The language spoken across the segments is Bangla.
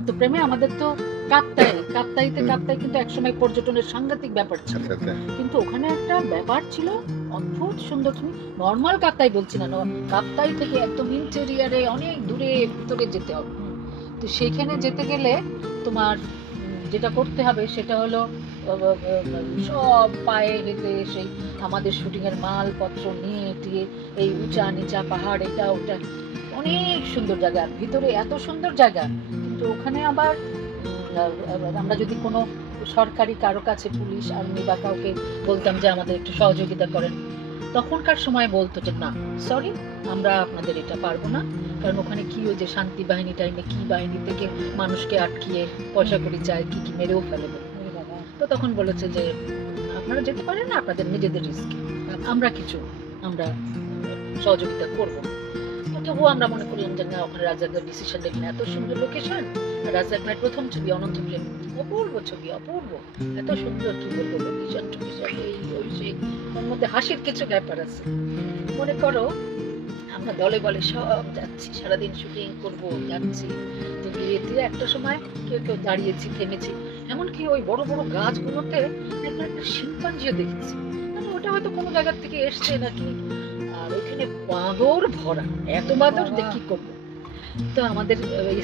অনন্তপ্রেমে আমাদের তো কাপ্তাই কিন্তু একসময় পর্যটনের সাংঘাতিক ব্যাপার ছিল। কিন্তু ওখানে একটা ব্যাপার ছিল অদ্ভুত সুন্দর। তুমি নর্মাল কাপ্তাই বলছি না, কাপ্তাই থেকে একদম ইন্টেরিয়ারে অনেক দূরে ভিতরে যেতে হবে। তো সেখানে যেতে গেলে তোমার যেটা করতে হবে সেটা হলো সব পায়ে হেঁটে সেই আমাদের শুটিং এর মালপত্র নিয়ে টিয়ে এই উঁচা নিচা পাহাড় এটা ওটা, অনেক সুন্দর জায়গা, ভিতরে এত সুন্দর জায়গা। কিন্তু ওখানে আবার আমরা যদি কোনো সরকারি কারো কাছে পুলিশ আর্মি বা কাউকে বলতাম যে আমাদের একটু সহযোগিতা করেন, তখনকার সময় বলতো যে না সরি, আমরা আপনাদের এটা পারবো না, কারণ ওখানে কি ওই যে শান্তি বাহিনী টাইমে কি বাহিনী থেকে মানুষকে আটকিয়ে পয়সা করি চায়, কি কি মেরেও ফেলে। তো তখন বলেছে যে আপনারা যেতে পারেন না, আপনাদের নিজেদের রিস্কে, আমরা সহযোগিতা করবো। তবুও আমরা মনে করলাম যে না, ওখানে রাজাক ভাইয়ের ডিসিশন দেখলেন, এত সুন্দর লোকেশন, রাজাক ভাইয়ের প্রথম ছবি অনন্তপ্রেম, অপূর্ব ছবি, অপূর্ব, এত সুন্দর, কি বলবো লোকেশন ওর মধ্যে হাসির কিছু ব্যাপার আছে। মনে করো আমরা দলে বলে সব যাচ্ছি, সারাদিন শুটিং করবো, যাচ্ছি, তো বিয়েতে একটা সময় কেউ কেউ দাঁড়িয়েছি, থেমেছি, এমনকি ওই বড় বড় গাছগুলোতে একটা শিম্পাঞ্জিও দেখেছি, মানে ওটা হয়তো কোনো জায়গার থেকে এসছে নাকি। আর ওইখানে বাঁদর ভরা, এত বাঁদর যে কি করবো। তো আমাদের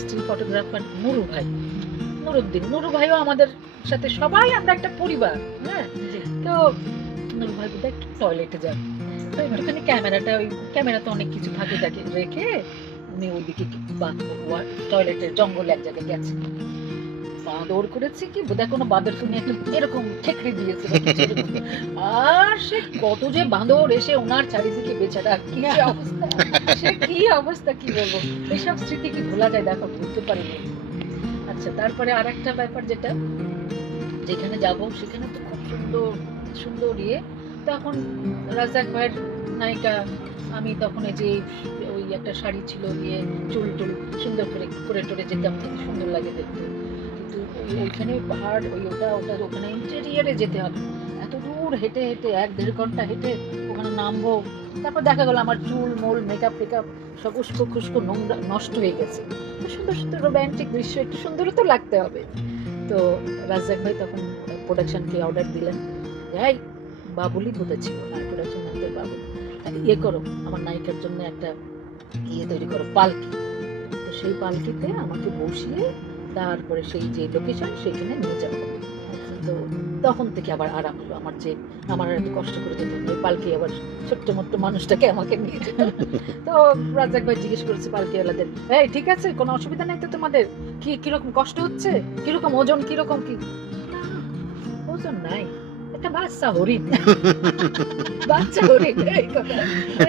স্টিল ফটোগ্রাফার নুরুদ্দিন ভাইও আমাদের সাথে, সবাই আমরা একটা পরিবার। হ্যাঁ, তো নুরু ভাই বোধহয় টয়লেটে যান, তো একটুখানি ক্যামেরা তো অনেক কিছু থাকে রেখে উনি ওইদিকে টয়লেটের জঙ্গলে এক জায়গায় গেছে, বাঁদর করেছে কি বোধহয় কোনো বাঁদর শুনে এরকম ঠেকড়ে দিয়েছে, আর সে কত যে বাঁদর এসে ওনার চারিদিকে বেচারা কি অবস্থা কি বলবো। এইসব স্মৃতি কি ভোলা যায়? দেখো, ভুলতে পারিনি। আচ্ছা, তারপরে আর একটা ব্যাপার, যেটা যেখানে যাব সেখানে তো খুব সুন্দর সুন্দর তখন রাজাক ভাইয়ের নায়িকা আমি, তখন এই যে ওই একটা শাড়ি ছিল, চুল টুল সুন্দর করে টোরে যেতাম, খেতে সুন্দর লাগে দেখতে। কিন্তু ওইখানে পাহাড়, ওটা ওখানে ইন্টেরিয়ারে যেতে হবে, এত দূর হেঁটে 1-1.5 ঘন্টা হেঁটে ওখানে নামবো। তারপর দেখা গেল আমার চুল মোল মেকআপ সব উস্কো নোংরা নষ্ট হয়ে গেছে। সুন্দর সুন্দর রোম্যান্টিক দৃশ্য, একটু সুন্দরও তো লাগতে হবে। তো রাজাক ভাই তখন প্রোডাকশনকে অর্ডার দিলেন, যাই বাবুলি বোধহয় ছিল না, প্রোডাকশন ম্যানেজার বাবুল, করো আমার নায়িকার জন্য একটা তৈরি করো, পালকি। তো সেই পালকিতে আমাকে বসিয়ে তারপরে সেই যে লোকেশন সেখানে নিয়ে যাবো। তো তখন থেকে আবার আরাম হলো আমার এত কষ্ট করে যেতে হবে, পালকি আবার ছোট্ট মোট্ট মানুষটাকে আমাকে নিয়ে যেত। তো রাজাক ভাই জিজ্ঞেস করেছে পালকিওয়ালাদের, এই ঠিক আছে, কোনো অসুবিধা নাই তো তোমাদের? কিরকম কষ্ট হচ্ছে, কিরকম ওজন, কিরকম কি? ওজন নাই, একটা বাচ্চা হরিণ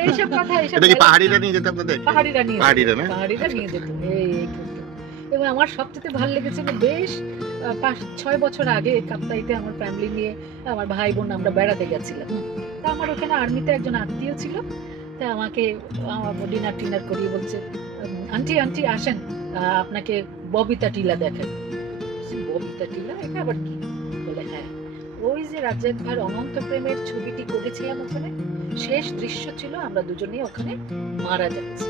এইসব কথা, পাহাড়িরা নিয়ে যেত, এবং আমার সবচেয়ে ভালো লেগেছিল, বেশ 5-6 বছর আগে কাপ্তাইতে আমার ফ্যামিলি নিয়ে আমার ভাই বোন আমরা বেড়াতে গেছিলাম। তা আমার ওখানে আর্মিতে একজন আত্মীয় ছিল, তা আমাকে ডিনার করিয়ে বলছে, আন্টি আসেন, আপনাকে ববিতা টিলা দেখেন। ববিতা টিলা, এটা আবার কি? বলে হ্যাঁ, ওই যে রাজাক ভাইয়ের অনন্তপ্রেমের ছবিটি করেছিলাম ওখানে, শেষ দৃশ্য ছিল আমরা দুজনেই ওখানে মারা যাচ্ছি।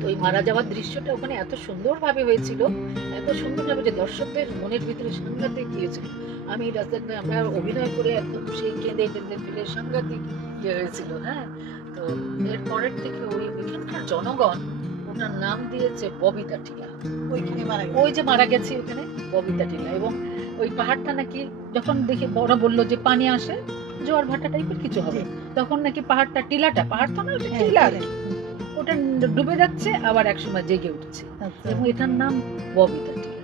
তো ওই মারা যাওয়ার দৃশ্যটা ওখানে এত সুন্দরভাবে হয়েছিল, এত সুন্দরভাবে যে দর্শকদের মনের ভিতরে সাংঘাতিক গিয়েছিল। আমি রাজাক ভাই আমরা অভিনয় করে একদম সেই কেঁদে ফেলে সাংঘাতিক হয়েছিল। হ্যাঁ, তো এর পরের থেকে ওইখানকার জনগণ ওনার নাম দিয়েছে ববিতা টিলা, ওই যে মারা গেছে ওখানে ববিতা টিলা। এবং ওই পাহাড়টা নাকি যখন দেখে বড় বললো যে পানি আসে, জোয়ার ভাটা টাইপের কিছু হবে, তখন নাকি পাহাড় তো না, টিলা, ওটা ডুবে যাচ্ছে, আবার একসময় জেগে উঠছে, এবং এটার নাম ববিতা টিলা।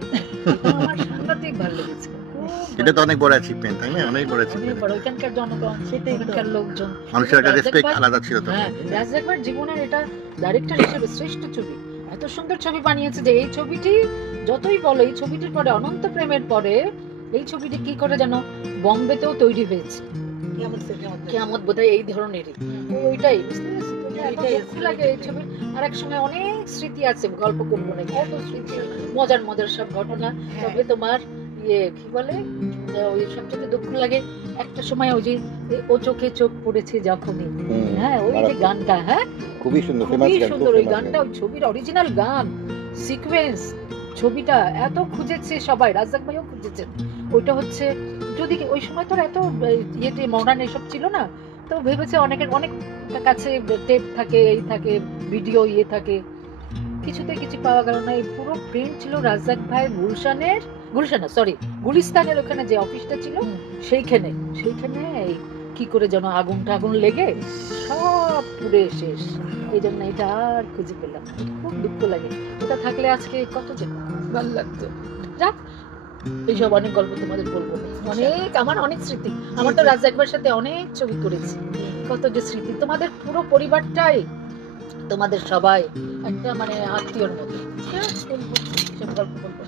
আমার সাংঘাতিক ভালো লেগেছে। এটা তো অনেক বড় অ্যাচিভমেন্ট, তাই না? অনেক বড় অ্যাচিভমেন্ট। ওইখানকার জনগণ, ওইখানকার লোকজন, মানুষের একটা রেসপেক্ট আলাদা ছিল তো। হ্যাঁ, রাজাক ভাইয়ের জীবনের এটা ডাইরেক্টর হিসেবে শ্রেষ্ঠ ছবি। এত সুন্দর ছবি বানিয়েছে যে এই ছবিটি যতই বলো, এই ছবিটির পরে অনন্তপ্রেমের পরে এই ছবিটি কি করে যেন বোম্বেতেও তৈরি হয়েছে, কিয়ামত বোধহয় এই ধরনেরই। ওইটাই লাগে এই ছবির। আর এক সময় অনেক স্মৃতি আছে, গল্প করবো না, কত স্মৃতি, মজার সব ঘটনা। তবে তোমার কি বলে, ওই সবচেয়ে দুঃখ লাগে একটা সময় ওই যে ও চোখে চোখ পড়েছে যখনই, হ্যাঁ, ওই যে গানটা, হ্যাঁ, খুবই সুন্দর ওই গানটা, ওই ছবির অরিজিনাল গান সিকোয়েন্স, ছবিটা এত খুঁজেছে সবাই, রাজ্জাক ভাইও খুঁজেছেন। ওইটা হচ্ছে যদি ওই সময় তো আর এত ইয়েতে মডার্ন এসব ছিল না, তো ভেবেছে অনেকের অনেক কাছে টেপ থাকে, এই থাকে, ভিডিও ইয়ে থাকে, কিছুতে কিছু পাওয়া গেল না। এই পুরো প্রিন্ট ছিল রাজ্জাক ভাই গুলিস্তানের ওখানে যে অফিসটা ছিল সেইখানে এই কি করে যেন আগুন লেগে সব পুড়ে শেষ। এই জন্য এটা আর খুঁজে পেলাম না, খুব দুঃখ লাগে। ওটা থাকলে আজকে কত যে ভালো লাগতো। যাক, এইসব অনেক গল্প তোমাদের বলবো না। আমার অনেক স্মৃতি, আমার তো রাজ্জাক ভাইয়ের সাথে অনেক ছবি করেছি, কত যে স্মৃতি। তোমাদের পুরো পরিবারটাই, তোমাদের সবাই একটা মানে আত্মীয়র মতো। সব গল্প বলবো।